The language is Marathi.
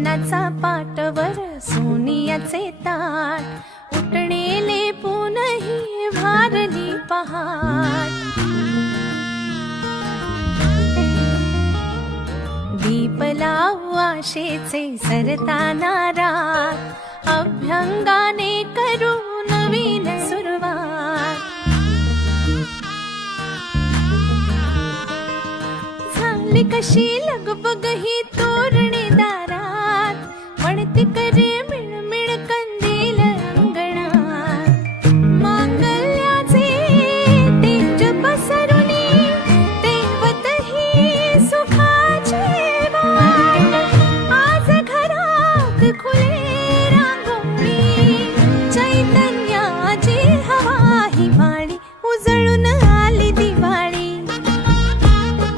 जेवणाचा पाटवर सोनियाचे ताट उठणेले पुनही भारली पहाट दीप लावू आशेचे सरताना रात अभ्यंगाने करू नवीन सुरुवात झाली कशी लगबग ही तोरणे दारात म्हणते करे